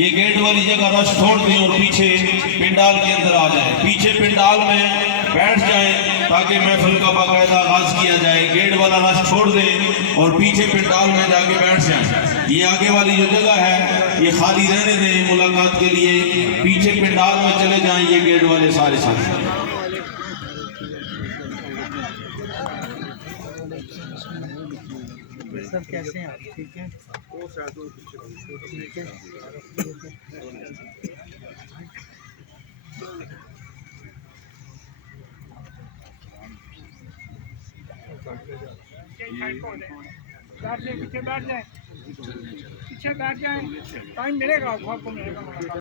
ये गेट वाली जगह रश छोड़ दें और पीछे पिंडाल के अंदर आ जाए, पीछे पिंडाल में बैठ जाएं ताकि महफिल का बाकायदा आगाज किया जाए। गेट वाला रश छोड़ दें और पीछे पिंडाल में जाके बैठ जाएं। ये आगे वाली जो जगह है ये खाली रहने दें मुलाकात के लिए, पीछे पिंडाल में चले जाएं ये गेट वाले सारे साथी। सब कैसे हैं आप? ठीक है, ठीक है। पीछे बैठ जाए, पीछे बैठ जाए, टाइम मिलेगा आपको, मिलेगा।